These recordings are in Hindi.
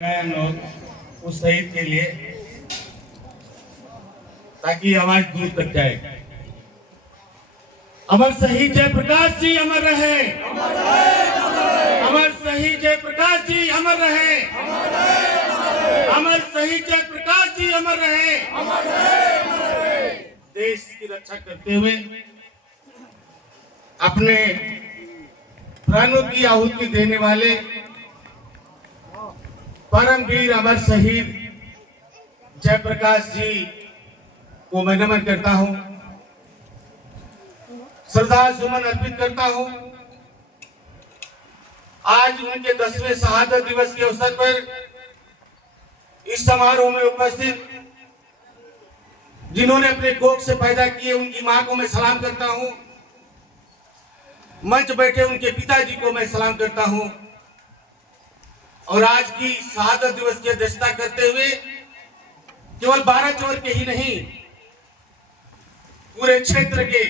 लोग उस शहीद के लिए, ताकि आवाज दूर तक जाए। अमर शहीद जयप्रकाश जी अमर रहे, अमर शहीद जयप्रकाश जी अमर रहे, अमर शहीद जयप्रकाश जी अमर रहे। देश की रक्षा करते हुए अपने प्राणों की आहुति देने वाले परम वीर अमर शहीद जयप्रकाश जी को मैं नमन करता हूं, श्रद्धा सुमन अर्पित करता हूं। आज उनके 10वें शहादत दिवस के अवसर पर इस समारोह में उपस्थित जिन्होंने अपने कोख से पैदा किए उनकी मां को मैं सलाम करता हूं। मंच बैठे उनके पिताजी को मैं सलाम करता हूं। और आज की शहादत दिवस की अध्यक्षता करते हुए केवल बाराचौर के ही नहीं, पूरे क्षेत्र के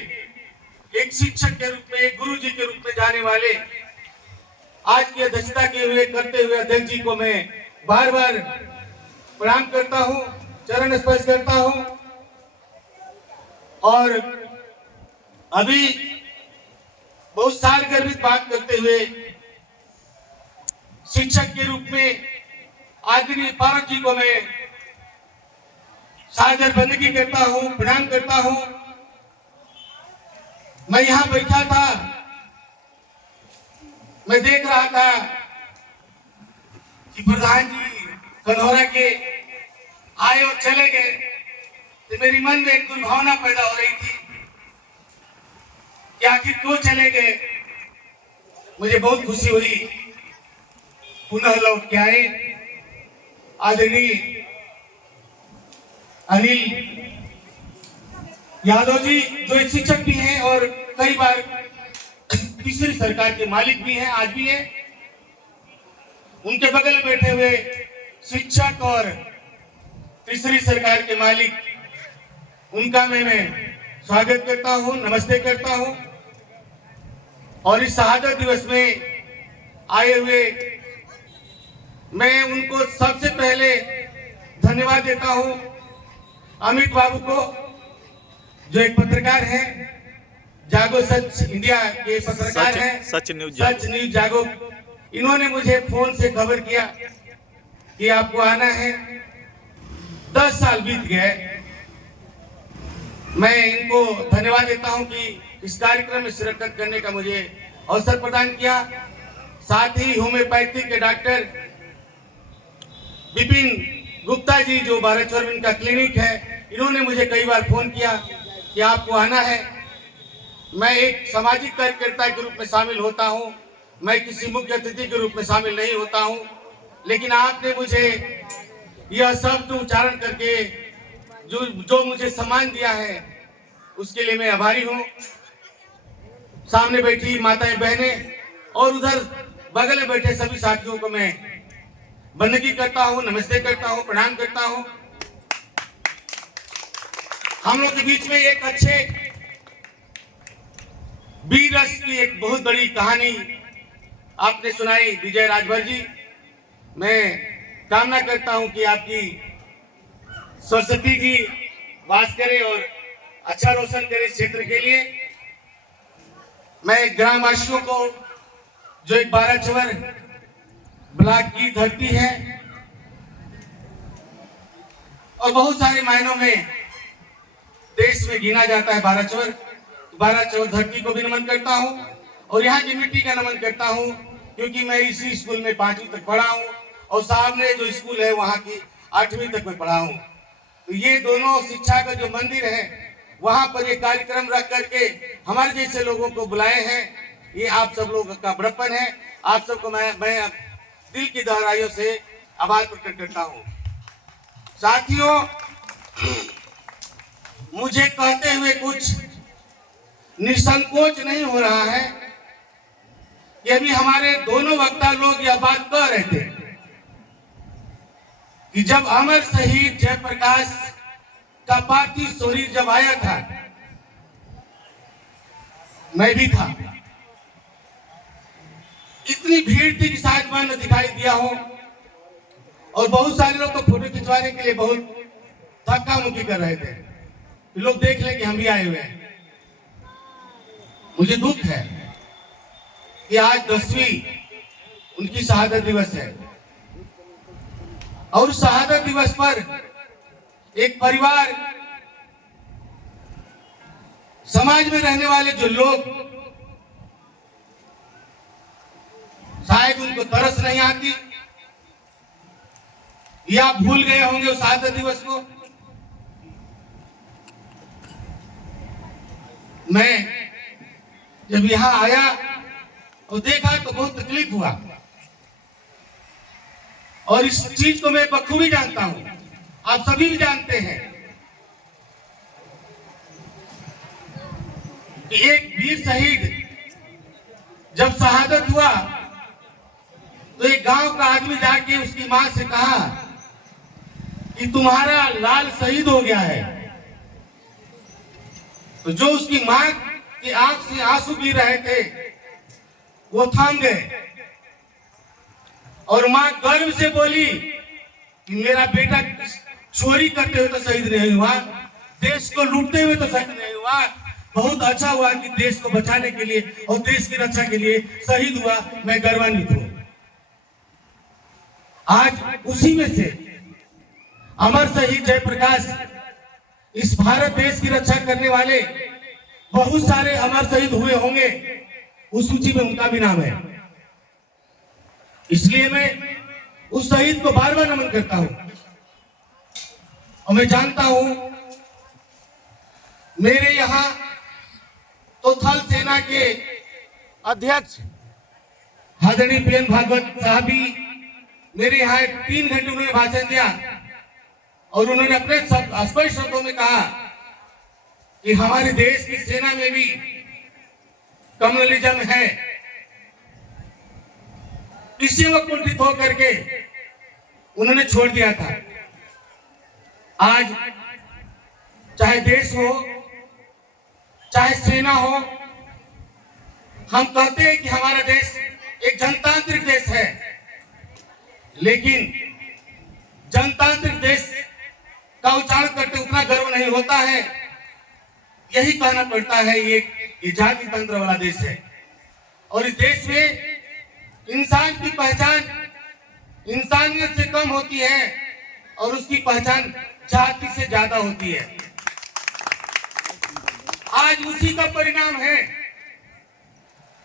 एक शिक्षक के रूप में, एक गुरु जी के रूप में जाने वाले आज की अध्यक्षता करते हुए अध्यक्ष जी को मैं बार बार प्रणाम करता हूं, चरण स्पर्श करता हूं। और अभी बहुत सार गर्वित बात करते हुए शिक्षक के रूप में आदरणीय पारक जी को मैं सादर बंदगी करता हूं, प्रणाम करता हूं। मैं यहां बैठा था, मैं देख रहा था कि प्रधान जी कन्हौरा के आए और चले गए, तो मेरी मन में एक दुर्भावना पैदा हो रही थी कि आखिर क्यों चले गए। मुझे बहुत खुशी हुई पुनः लौट के आए आदरणीय अनिल यादव जी, जो एक शिक्षक भी हैं और कई बार तीसरी सरकार के मालिक भी हैं, आज भी हैं। उनके बगल में बैठे हुए शिक्षक और तीसरी सरकार के मालिक, उनका मैं स्वागत करता हूं, नमस्ते करता हूं। और इस शहादत दिवस में आए हुए मैं उनको सबसे पहले धन्यवाद देता हूं अमित बाबू को, जो एक पत्रकार हैं, जागो सच इंडिया के पत्रकार हैं, सच न्यूज जागो। इन्होंने मुझे फोन से खबर किया कि आपको आना है। 10 साल बीत गए। मैं इनको धन्यवाद देता हूं कि इस कार्यक्रम में शिरकत करने का मुझे अवसर प्रदान किया। साथ ही होम्योपैथी के डॉक्टर विपिन गुप्ता जी, जो बाराचौर में इनका क्लिनिक है, इन्होंने मुझे कई बार फोन किया कि आपको आना है। मैं एक सामाजिक कार्यकर्ता के रूप में शामिल होता हूं, मैं किसी मुख्य अतिथि के रूप में शामिल नहीं होता हूं, लेकिन आपने मुझे यह शब्द उच्चारण करके जो मुझे सम्मान दिया है उसके लिए मैं आभारी हूं। सामने बैठी माताएं बहनें और उधर बगल में बैठे सभी साथियों को मैं बंदगी करता हूं, नमस्ते करता हूं, प्रणाम करता हूं। हम लोग के बीच में एक अच्छे वीर रस की एक बहुत बड़ी कहानी आपने सुनाई, विजय राजभर जी। मैं कामना करता हूं कि आपकी सरस्वती जी वास करे और अच्छा रोशन करे इस क्षेत्र के लिए। मैं ग्रामवासियों को, जो एक बाराचौर ब्लॉक की धरती है और बहुत सारे मायनों में देश में गिना जाता है बाराचौर धरती को भी नमन करता हूं और यहाँ की मिट्टी का नमन करता हूं, क्योंकि मैं इसी स्कूल में 5वीं तक पढ़ा हूं और सामने जो स्कूल है वहाँ की 8वीं तक मैं पढ़ा हूं। तो ये दोनों शिक्षा का जो मंदिर है, वहां पर ये कार्यक्रम रख करके हमारे जैसे लोगों को बुलाए हैं। ये आप सब लोगों का बड़प्पन है। आप सबको मैं दिल की गहराइयों से आभार प्रकट करता हूं। साथियों, मुझे कहते हुए कुछ निसंकोच नहीं हो रहा है कि अभी हमारे दोनों वक्ता लोग यह बात कह रहे थे कि जब अमर शहीद जयप्रकाश का पार्थिव शरीर जब आया था, मैं भी था। इतनी भीड़ थी कि शायद मैं न दिखाई दिया हो। और बहुत सारे लोग तो फोटो खिंचवाने के लिए बहुत धक्का मुक्की कर रहे थे, लोग देख लें कि हम भी आए हुए हैं। मुझे दुख है कि आज 10वीं उनकी शहादत दिवस है, और शहादत दिवस पर एक परिवार, समाज में रहने वाले जो लोग, शायद उनको तरस नहीं आती या भूल गए होंगे उस शहादत दिवस को। मैं जब यहां आया और देखा तो बहुत तकलीफ हुआ, और इस चीज को मैं बखूबी जानता हूं, आप सभी भी जानते हैं कि एक वीर शहीद जब शहादत हुआ तो एक गांव का आदमी जाके उसकी मां से कहा कि तुम्हारा लाल शहीद हो गया है। तो जो उसकी मां की आंख से आंसू गिर रहे थे वो थाम गए, और मां गर्व से बोली कि मेरा बेटा चोरी करते हुए तो शहीद नहीं हुआ, देश को लूटते हुए तो शहीद नहीं हुआ, बहुत अच्छा हुआ कि देश को बचाने के लिए और देश की रक्षा के लिए शहीद हुआ, मैं गर्वान्वित हूं। आज उसी में से अमर शहीद जयप्रकाश, इस भारत देश की रक्षा करने वाले बहुत सारे अमर शहीद हुए होंगे, उस सूची में उनका भी नाम है। इसलिए मैं उस शहीद को बार बार नमन करता हूं, और मैं जानता हूं मेरे यहां तो थल सेना के अध्यक्ष आदरणीय पीएन भागवत साहब भी मेरे यहाँ 3 घंटे उन्होंने भाषण दिया, और उन्होंने अपने स्पष्ट शब्दों में कहा कि हमारे देश की सेना में भी कम्युनलिज्म है। इसी वक्त कुंठित होकर के उन्होंने छोड़ दिया था। आज चाहे देश हो चाहे सेना हो, हम कहते हैं कि हमारा देश एक जनतांत्रिक देश है, लेकिन जनतांत्रिक देश का उच्चारण करते उतना गर्व नहीं होता है, यही कहना पड़ता है ये जाति तंत्र वाला देश है। और इस देश में इंसान की पहचान इंसानियत से कम होती है और उसकी पहचान जाति से ज्यादा होती है। आज उसी का परिणाम है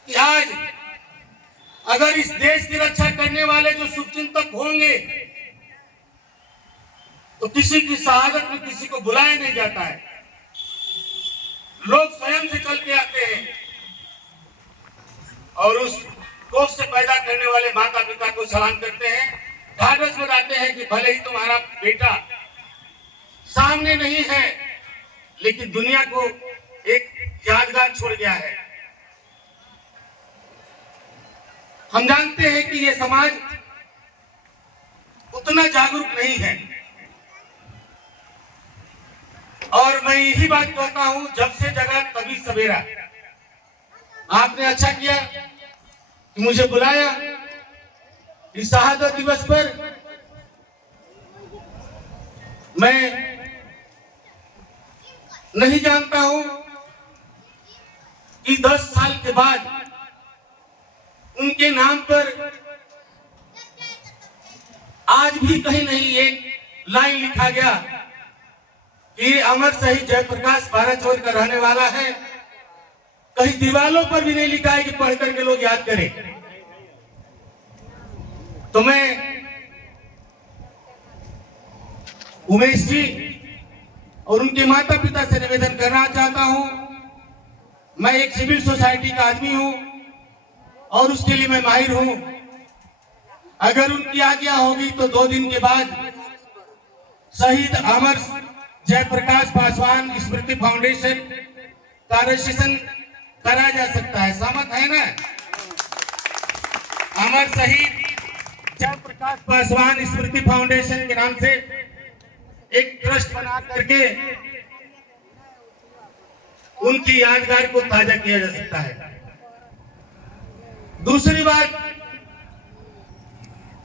कि आज अगर इस देश की रक्षा करने वाले जो शुभचिंतक होंगे तो किसी की शहादत में किसी को बुलाया नहीं जाता है, लोग स्वयं से चल के आते हैं और उस कोख से पैदा करने वाले माता पिता को सलाम करते हैं, ढाढ़स बताते हैं कि भले ही तुम्हारा बेटा सामने नहीं है लेकिन दुनिया को एक यादगार छोड़ गया है। हम जानते हैं कि ये समाज उतना जागरूक नहीं है, और मैं यही बात कहता हूं, जब से जगा तभी सवेरा। आपने अच्छा किया कि मुझे बुलाया इस शहादत दिवस पर। मैं नहीं जानता हूं कि 10 साल के बाद उनके नाम पर आज भी कहीं नहीं एक लाइन लिखा गया कि अमर शहीद जयप्रकाश भारत छोड़ कर रहने वाला है। कहीं दीवालों पर भी नहीं लिखा है कि पढ़ करके लोग याद करें। तो मैं उमेश जी और उनके माता पिता से निवेदन करना चाहता हूं। मैं एक सिविल सोसाइटी का आदमी हूं और उसके लिए मैं माहिर हूं। अगर उनकी आज्ञा होगी तो 2 दिन के बाद शहीद अमर जयप्रकाश पासवान स्मृति फाउंडेशन का रजिस्ट्रेशन करा जा सकता है। सहमत है ना? अमर शहीद जयप्रकाश पासवान स्मृति फाउंडेशन के नाम से एक ट्रस्ट बना करके उनकी यादगार को ताजा किया जा सकता है। दूसरी बात,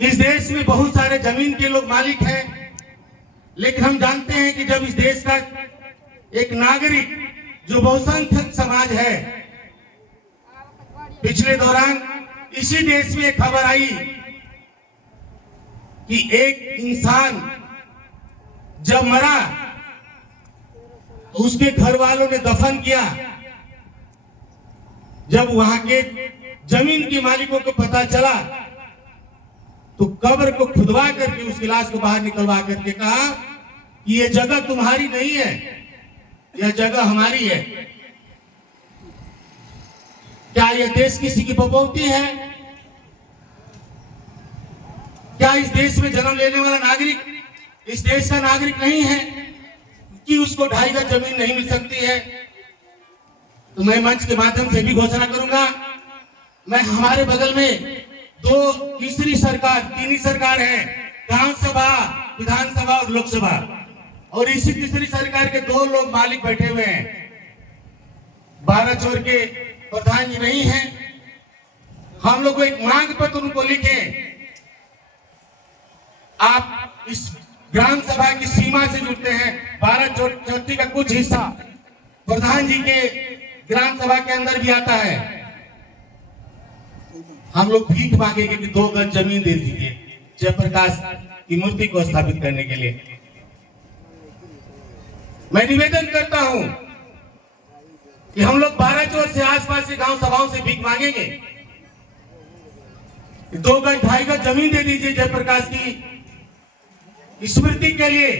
इस देश में बहुत सारे जमीन के लोग मालिक हैं, लेकिन हम जानते हैं कि जब इस देश का एक नागरिक जो बहुसंख्यक समाज है, पिछले दौरान इसी देश में एक खबर आई कि एक इंसान जब मरा तो उसके घर वालों ने दफन किया। जब वहां के जमीन के मालिकों को पता चला तो कब्र को खुदवा करके उसकी लाश को बाहर निकलवा करके कहा कि यह जगह तुम्हारी नहीं है, यह जगह हमारी है। क्या यह देश किसी की बपौती है? क्या इस देश में जन्म लेने वाला नागरिक इस देश का नागरिक नहीं है कि उसको 2.5 गज जमीन नहीं मिल सकती है? तो मैं मंच के माध्यम से भी घोषणा करूंगा, मैं हमारे बगल में तीसरी सरकार, 3 ही सरकार है, ग्राम सभा, विधानसभा और लोकसभा, और इसी तीसरी सरकार के 2 लोग मालिक बैठे हुए हैं। 12 चोर के प्रधान जी नहीं है। हम लोग एक मांग पत्र उनको लिखे, आप इस ग्राम सभा की सीमा से जुड़ते हैं, 12 चौथी का कुछ हिस्सा प्रधान जी के ग्राम सभा के अंदर भी आता है। हम लोग भीख मांगेंगे कि 2 गज जमीन दे दीजिए जयप्रकाश की मूर्ति को स्थापित करने के लिए। मैं निवेदन करता हूं कि हम लोग 12 चौर से आसपास के गांव सभाओं से भीख मांगेंगे, 2 गज 2.5 गज जमीन दे दीजिए जयप्रकाश की स्मृति के लिए।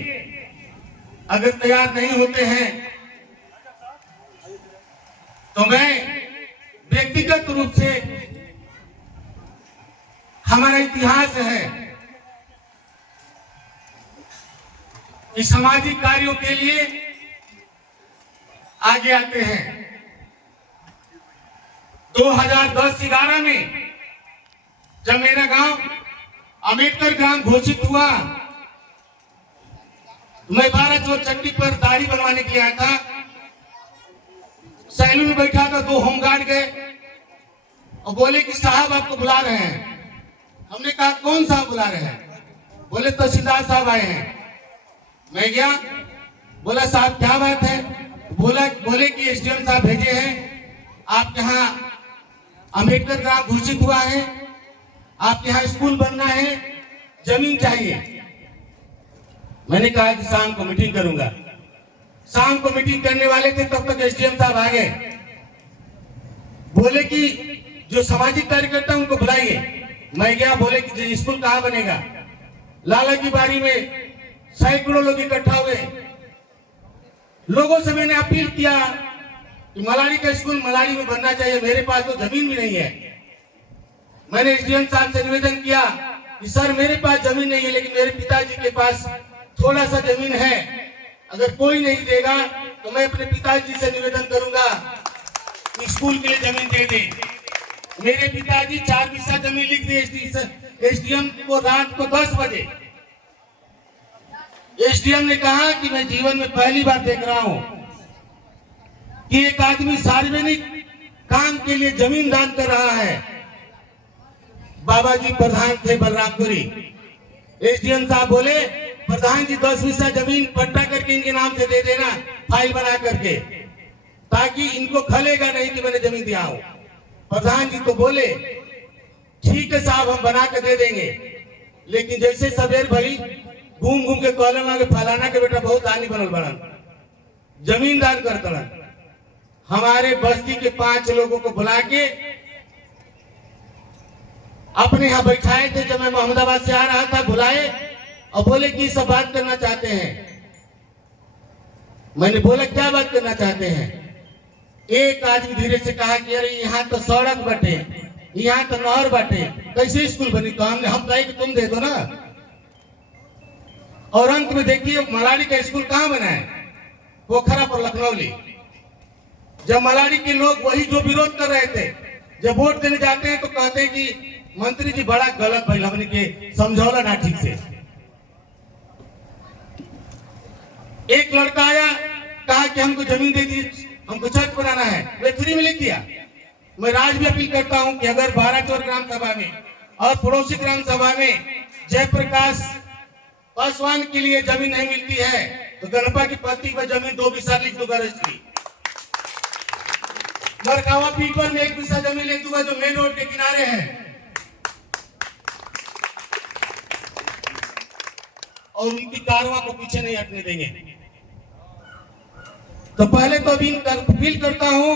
अगर तैयार नहीं होते हैं तो मैं व्यक्तिगत रूप से, हमारा इतिहास है कि सामाजिक कार्यों के लिए आगे आते हैं। 2010-11 में जब मेरा गांव अम्बेडकर ग्राम घोषित हुआ, मैं 12 चौर चट्टी पर दाढ़ी बनवाने के लिए आया था। सैलून में बैठा था, 2 होमगार्ड गए और बोले कि साहब आपको बुला रहे हैं। हमने कहा कौन साहब बुला रहे हैं? बोले तहसीलदार साहब आए हैं। मैं गया, बोला साहब क्या बात है? बोले कि एसडीएम साहब भेजे हैं, आप यहाँ अम्बेडकर ग्राम घोषित हुआ है, आप यहाँ स्कूल बनना है, जमीन चाहिए। मैंने कहा कि शाम को मीटिंग करूंगा। शाम को मीटिंग करने वाले थे, तब तक एसडीएम साहब आ गए। बोले कि जो सामाजिक कार्यकर्ता उनको बुलाइए। मैं गया, बोले कि स्कूल कहाँ बनेगा? लाला की बारी में सैकड़ों लोग इकट्ठा हुए। लोगों से मैंने अपील किया कि मलाड़ी का स्कूल मलाड़ी में बनना चाहिए, मेरे पास तो जमीन भी नहीं है। मैंने एसडीएम साहब से निवेदन किया कि सर मेरे पास जमीन नहीं है, लेकिन मेरे पिताजी के पास थोड़ा सा जमीन है, अगर कोई नहीं देगा तो मैं अपने पिताजी से निवेदन करूंगा कि स्कूल के लिए जमीन दे दे। मेरे पिताजी 4 बिस्सा जमीन लिख दी एसडीएम को रात को 10 बजे। एसडीएम ने कहा कि मैं जीवन में पहली बार देख रहा हूं कि एक आदमी सार्वजनिक काम के लिए जमीन दान कर रहा है। बाबा जी प्रधान थे बलरामपुरी। एसडीएम साहब बोले प्रधान जी 10 बिस्सा जमीन पट्टा करके इनके नाम से दे देना, फाइल बना करके, ताकि इनको खलेगा नहीं कि मैंने जमीन दिया हूं। प्रधान जी तो बोले ठीक है साहब, हम बना के दे देंगे। लेकिन जैसे सवेर भरी घूम घूम के कॉलम आगे फलाना के बेटा बहुत दानी बनल बनल, जमींदार करतलन। हमारे बस्ती के 5 लोगों को बुला के अपने यहाँ बैठाए थे। जब मैं मोहम्मदाबाद से आ रहा था, बुलाए और बोले कि सब बात करना चाहते हैं। मैंने बोला क्या बात करना चाहते हैं? एक आदमी धीरे से कहा कि अरे यहाँ तो सड़क बटे, यहाँ तो नहर बटे, कैसे स्कूल बनी? तो हम कहे कि तुम दे दो ना। और अंत में देखिए मलाड़ी का स्कूल कहाँ बना है? पोखरा पर लखनौली। जब मलाड़ी के लोग वही जो विरोध कर रहे थे, जब वोट देने जाते हैं तो कहते हैं कि मंत्री जी बड़ा गलत भाई, हमने के समझौला ना ठीक से। एक लड़का आया, कहा कि हमको जमीन दे दीजिए, हमको छत बनाना है, वे फ्री में लिख दिया। मैं राज भी अपील करता हूं कि अगर 12 चौर ग्राम सभा में और पड़ोसी ग्राम सभा में जयप्रकाश पासवान के लिए जमीन नहीं मिलती है तो गणपा की पत्ती पर जमीन 2 बीसा लिख दूंगा रजिस्ट्री। मरकावा पीपर में 1 बीसा जमीन लिख दूंगा जो मेन रोड के किनारे है। और उनकी कारवा को पीछे नहीं हटने देंगे। तो पहले तो अभी अपील करता हूं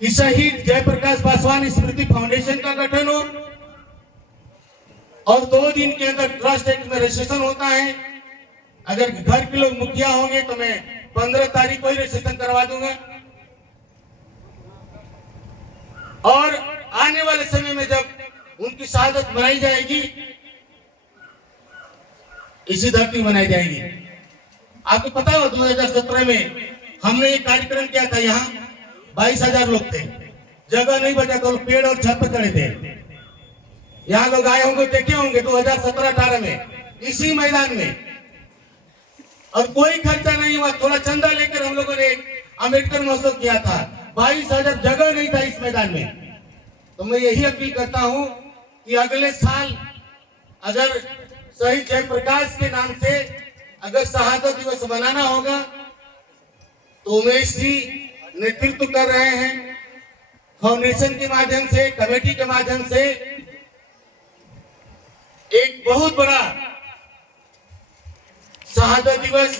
कि शहीद जयप्रकाश पासवान स्मृति फाउंडेशन का गठन हो और 2 दिन के अंदर ट्रस्ट एक्ट में रजिस्ट्रेशन होता है। अगर घर के लोग मुखिया होंगे तो मैं 15 तारीख को ही रजिस्ट्रेशन करवा दूंगा। और आने वाले समय में जब उनकी शहादत मनाई जाएगी, इसी धरती मनाई जाएगी। आपको पता हो 2017 में हमने एक कार्यक्रम किया था, यहाँ 22,000 लोग थे, जगह नहीं बचा तो पेड़ और छत पर चढ़े थे। यहाँ लोग आए होंगे, देखे होंगे 2017-18 में इसी मैदान में, और कोई खर्चा नहीं हुआ। थोड़ा चंदा लेकर हम लोगों ने अम्बेडकर महोत्सव किया था। 22,000 जगह नहीं था इस मैदान में। तो मैं यही अपील करता हूं कि अगले साल अगर शहीद जयप्रकाश के नाम से अगर शहादत दिवस मनाना होगा तो उमेश जी नेतृत्व कर रहे हैं, फाउंडेशन के माध्यम से, कमेटी के माध्यम से एक बहुत बड़ा शहादत दिवस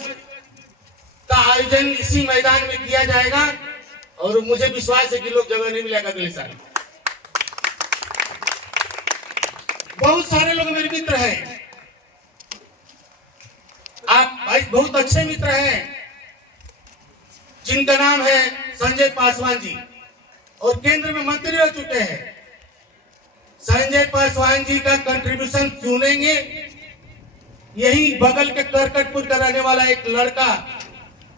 का आयोजन इसी मैदान में किया जाएगा। और मुझे विश्वास है कि लोग जगह नहीं मिलेगा अगले साल। बहुत सारे लोग मेरे मित्र हैं, आप भाई बहुत अच्छे मित्र हैं, जिनका नाम है संजय पासवान जी और केंद्र में मंत्री रह चुके हैं। संजय पासवान जी का कंट्रीब्यूशन सुनेंगे। यही बगल के करकटपुर का रहने वाला एक लड़का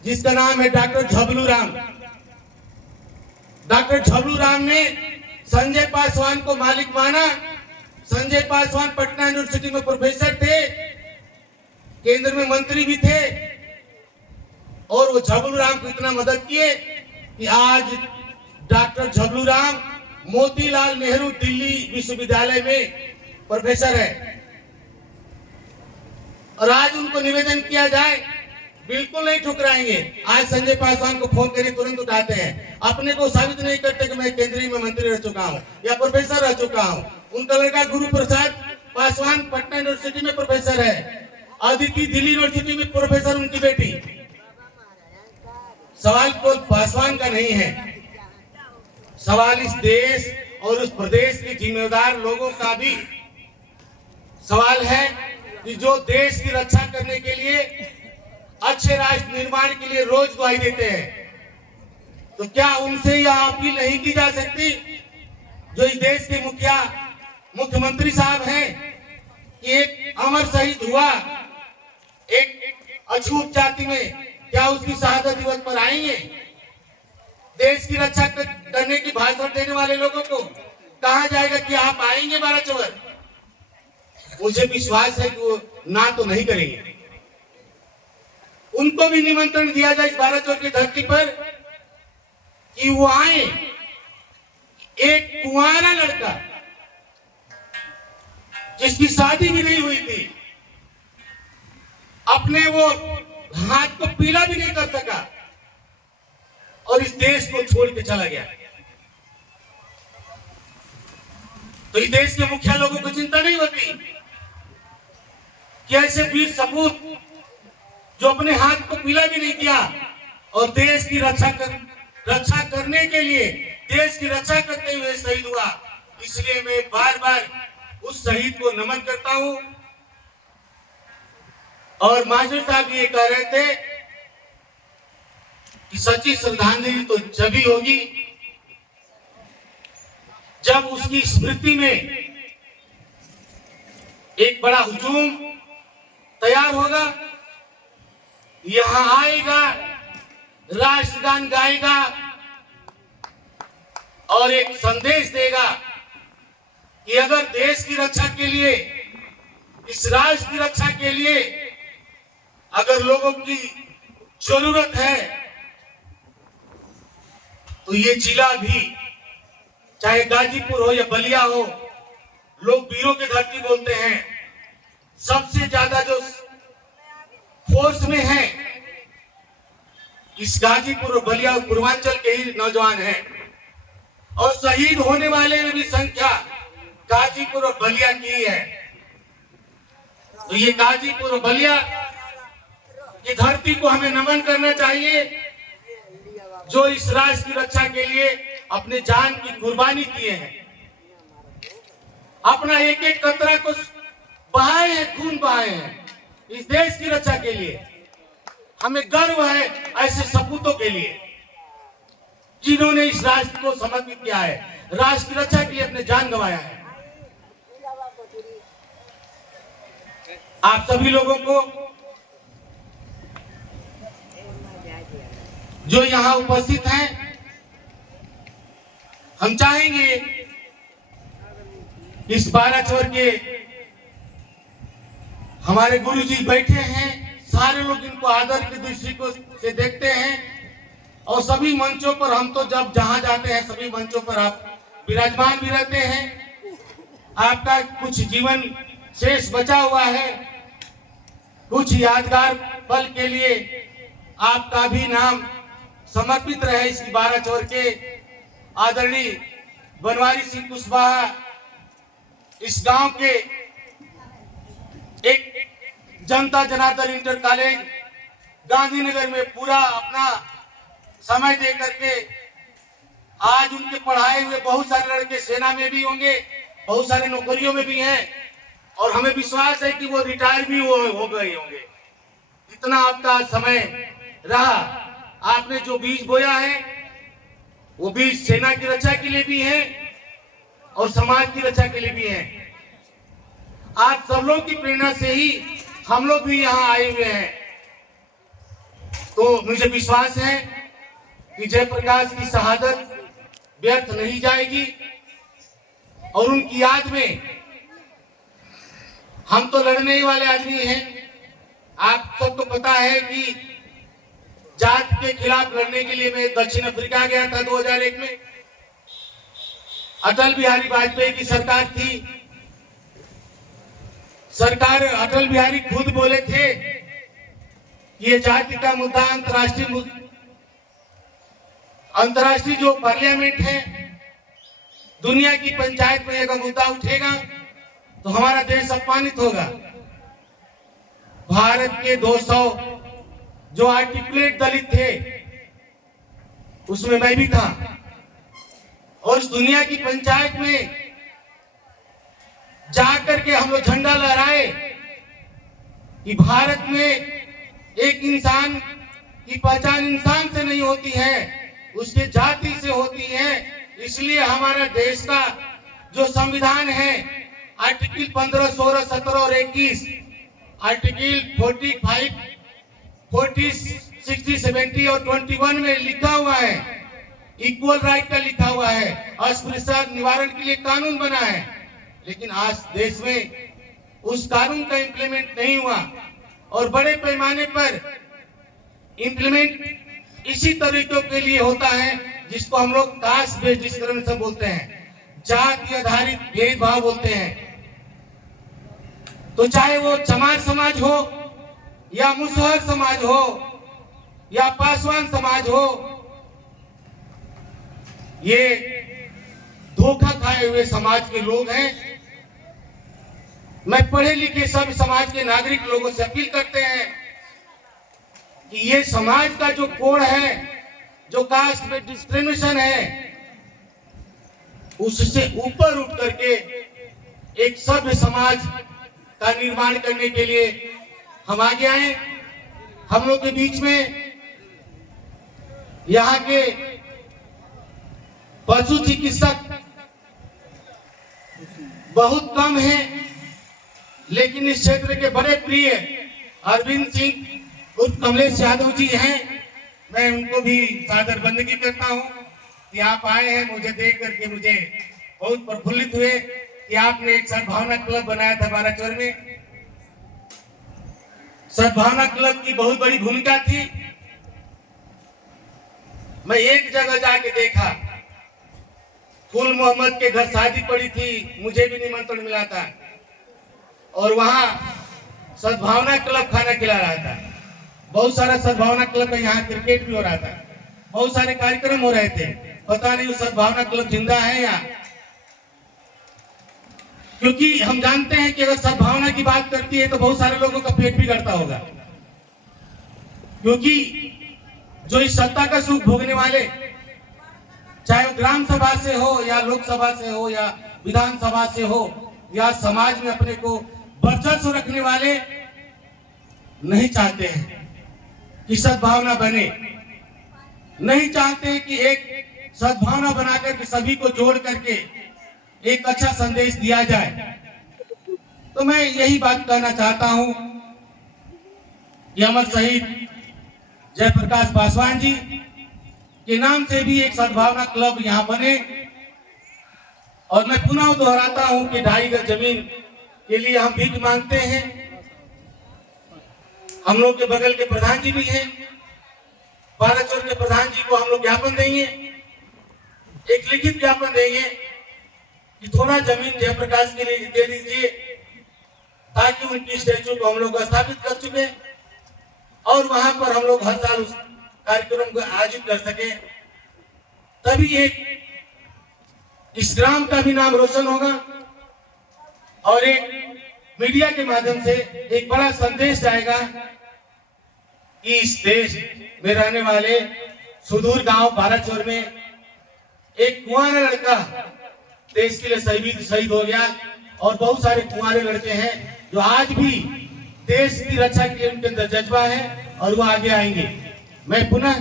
जिसका नाम है डॉक्टर झबलू राम। डॉक्टर झबलू राम ने संजय पासवान को मालिक माना। संजय पासवान पटना यूनिवर्सिटी में प्रोफेसर थे, केंद्र में मंत्री भी थे, और वो झबलू राम को इतना मदद किए कि आज डॉक्टर झबलू राम मोतीलाल नेहरू दिल्ली विश्वविद्यालय में प्रोफेसर है। और आज उनको निवेदन किया जाए, बिल्कुल नहीं ठुकराएंगे। आज संजय पासवान को फोन करिए, तुरंत उठाते हैं। अपने को साबित नहीं करते कि मैं केंद्रीय में मंत्री रह चुका हूं या प्रोफेसर रह चुका हूं। उनका लड़का गुरु प्रसाद पासवान पटना यूनिवर्सिटी में प्रोफेसर है, अदिति दिल्ली यूनिवर्सिटी में प्रोफेसर उनकी बेटी। सवाल को पासवान का नहीं है, सवाल इस देश और उस प्रदेश के जिम्मेदार लोगों का भी सवाल है कि जो देश की रक्षा करने के लिए, अच्छे राष्ट्र निर्माण के लिए रोज दुआई देते हैं, तो क्या उनसे यह अपील नहीं की जा सकती जो इस देश के मुख्यमंत्री साहब हैं कि एक अमर शहीद हुआ एक अछूत जाति में, क्या उसकी शहादत दिवस पर आएंगे? देश की रक्षा करने की भाषण देने वाले लोगों को कहा जाएगा कि आप आएंगे 12 चौर? मुझे विश्वास है कि वो ना तो नहीं करेंगे। उनको भी निमंत्रण दिया जाए इस 12 चौर की धरती पर कि वो आए। एक कुंवारा लड़का जिसकी शादी भी नहीं हुई थी, अपने वो हाथ को पीला भी नहीं कर सका और इस देश को छोड़ के चला गया। तो इस देश के मुखिया लोगों को चिंता नहीं होती कि ऐसे वीर सपूत जो अपने हाथ को पीला भी नहीं किया और देश की रक्षा करने के लिए, देश की रक्षा करते हुए शहीद हुआ। इसलिए मैं बार बार उस शहीद को नमन करता हूं। और मास्टर साहब ये कह रहे थे कि सच्ची श्रद्धांजलि तो जब ही होगी जब उसकी स्मृति में एक बड़ा हुजूम तैयार होगा, यहां आएगा, राष्ट्रगान गाएगा और एक संदेश देगा कि अगर देश की रक्षा के लिए, इस राष्ट्र की रक्षा के लिए अगर लोगों की जरूरत है तो ये जिला भी, चाहे गाजीपुर हो या बलिया हो, लोग वीरों की धरती बोलते हैं। सबसे ज्यादा जो फोर्स में है इस गाजीपुर और बलिया और पूर्वांचल के ही नौजवान हैं, और शहीद होने वाले में भी संख्या गाजीपुर और बलिया की है। तो ये गाजीपुर और बलिया की धरती को हमें नमन करना चाहिए, जो इस राष्ट्र की रक्षा के लिए अपने जान की कुर्बानी किए हैं, अपना एक एक कतरा को बहाए हैं, खून बहाए हैं इस देश की रक्षा के लिए। हमें गर्व है ऐसे सपूतों के लिए जिन्होंने इस राष्ट्र को समर्पित किया है, राष्ट्र की रक्षा के लिए अपने जान गंवाया है। आप सभी लोगों को जो यहाँ उपस्थित हैं, हम चाहेंगे इस 12 चौर के हमारे गुरुजी बैठे हैं, सारे लोग इनको आदर की दृष्टि से देखते हैं, और सभी मंचों पर हम तो जब जहां जाते हैं सभी मंचों पर आप विराजमान भी रहते हैं। आपका कुछ जीवन शेष बचा हुआ है, कुछ यादगार पल के लिए आपका भी नाम समर्पित रहे इस 12 चौर के आदरणीय बनवारी सिंह कुशवाहा इस गांव के एक जनता जनार्दन इंटर कॉलेज गांधीनगर में पूरा अपना समय दे करके आज उनके पढ़ाए हुए बहुत सारे लड़के सेना में भी होंगे, बहुत सारे नौकरियों में भी हैं, और हमें विश्वास है कि वो रिटायर भी हो गए होंगे। इतना आपका समय रहा, आपने जो बीज बोया है वो बीज सेना की रक्षा के लिए भी है और समाज की रक्षा के लिए भी है। आप सब लोग की प्रेरणा से ही हम लोग भी यहाँ आए हुए हैं। तो मुझे विश्वास है कि जयप्रकाश की शहादत व्यर्थ नहीं जाएगी, और उनकी याद में हम तो लड़ने वाले आदमी हैं। आप सबको पता है कि जात के खिलाफ लड़ने के लिए मैं दक्षिण अफ्रीका गया था 2001 में। अटल बिहारी वाजपेयी की सरकार थी। सरकार अटल बिहारी खुद बोले थे कि ये जाति का मुद्दा अंतर्राष्ट्रीय जो पार्लियामेंट है, दुनिया की पंचायत में अगर मुद्दा उठेगा तो हमारा देश अपमानित होगा। भारत के 200 जो आर्टिकुलेट दलित थे उसमें मैं भी था, और इस दुनिया की पंचायत में जाकर के हम लोग झंडा लहराए कि भारत में एक इंसान की पहचान इंसान से नहीं होती है, उसके जाति से होती है। इसलिए हमारा देश का जो संविधान है आर्टिकल 15, 16, 17 और 21, आर्टिकल 45, 40, 60, 70 और 21 में लिखा हुआ है, इक्वल राइट का लिखा हुआ है, अस्पृश्यता निवारण के लिए कानून बना है। लेकिन आज देश में उस कानून का इंप्लीमेंट नहीं हुआ, और बड़े पैमाने पर इंप्लीमेंट इसी तरीकों के लिए होता है जिसको हम लोग कास्ट बेस्ड डिस्क्रिमिनेशन बोलते हैं, जाति आधारित भेदभाव बोलते हैं। तो चाहे वो चमार समाज हो या मुसहर समाज हो या पासवान समाज हो, ये धोखा खाए हुए समाज के लोग हैं। मैं पढ़े लिखे सब समाज के नागरिक लोगों से अपील करते हैं कि ये समाज का जो कोड है, जो कास्ट में डिस्क्रिमिनेशन है, उससे ऊपर उठ करके एक सभ्य समाज का निर्माण करने के लिए हम आगे आए। हम लोग के बीच में यहाँ के पशु चिकित्सक बहुत कम हैं, लेकिन इस क्षेत्र के बड़े प्रिय अरविंद सिंह उर्फ कमलेश यादव जी हैं। मैं उनको भी सादर बंदगी करता हूं कि आप आए हैं। मुझे देख करके मुझे बहुत प्रफुल्लित हुए कि आपने एक सद्भावना क्लब बनाया था 12 चौर में। सद्भावना क्लब की बहुत बड़ी भूमिका थी। मैं एक जगह जाके देखा, फूल मोहम्मद के घर शादी पड़ी थी, मुझे भी निमंत्रण मिला था और वहां सद्भावना क्लब खाना खिला रहा था। बहुत सारा सद्भावना क्लब का यहाँ क्रिकेट भी हो रहा था, बहुत सारे कार्यक्रम हो रहे थे। पता नहीं वो सद्भावना क्लब जिंदा है या, क्योंकि हम जानते हैं कि अगर सद्भावना की बात करती है तो बहुत सारे लोगों का पेट बिगड़ता होगा, क्योंकि जो इस सत्ता का सुख भोगने वाले, चाहे वो ग्राम सभा से हो या लोकसभा से हो या विधानसभा से हो या समाज में अपने को वर्चस्व रखने वाले, नहीं चाहते हैं कि सद्भावना बने, नहीं चाहते कि एक सद्भावना बनाकर के सभी को जोड़ करके एक अच्छा संदेश दिया जाए। तो मैं यही बात कहना चाहता हूं कि अमर शहीद जयप्रकाश पासवान जी के नाम से भी एक सद्भावना क्लब यहां बने। और मैं पुनः दोहराता हूं कि 2.5 गज जमीन के लिए हम भीख मांगते हैं। हम लोग के बगल के प्रधान जी भी हैं, बाराचौर के प्रधान जी को हम लोग ज्ञापन देंगे, एक लिखित ज्ञापन देंगे कि थोड़ा जमीन जयप्रकाश के लिए दे दीजिए, ताकि उनकी स्टैचू को हम लोग स्थापित कर चुके और वहां पर हम लोग हर साल उस कार्यक्रम को आयोजित कर सके। तभी एक इस ग्राम का भी नाम रोशन होगा और एक मीडिया के माध्यम से एक बड़ा संदेश जाएगा कि इस देश में रहने वाले सुदूर गांव बाराचौर में एक कुंवारा लड़का देश के लिए शहीद हो गया और बहुत सारे कुंवारे लड़के हैं जो आज भी देश की रक्षा के लिए उनके अंदर जज्बा है और वो आगे आएंगे। मैं पुनः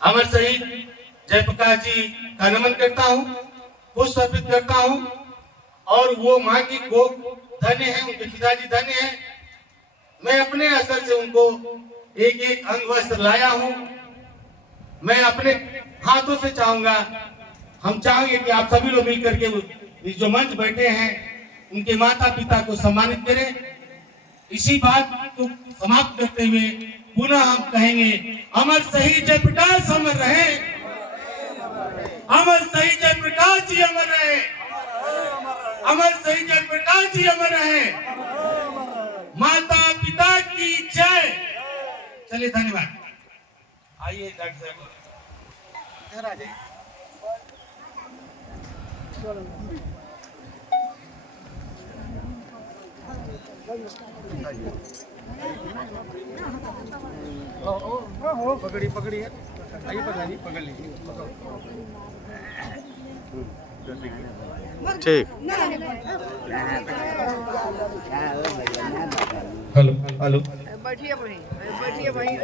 अमर शहीद जयप्रकाश जी का नमन करता हूं, पुष्प अर्पित करता हूं और वो माँ की गोद धन्य है, उनके पिताजी धन्य है। मैं अपने असर से उनको एक एक अंग वस्त्र लाया हूं। मैं अपने हाथों से चाहूंगा, हम चाहेंगे कि आप सभी लोग मिलकर के जो मंच बैठे हैं उनके माता पिता को सम्मानित करें। इसी बात को समाप्त करते हुए पुनः हम कहेंगे, अमर शहीद जयप्रकाश अमर रहे, अमर शहीद जयप्रकाश जी अमर रहे, अमर शहीद जयप्रकाश जी अमर रहे, माता पिता की जय। चलिए धन्यवाद। आइए डॉक्टर साहब इधर आ जाइए। पकड़ी पकड़ी है, आइए पकड़ लीजिए। ठीक। हेलो हेलो, बैठिए वहीं, बैठिए वहीं।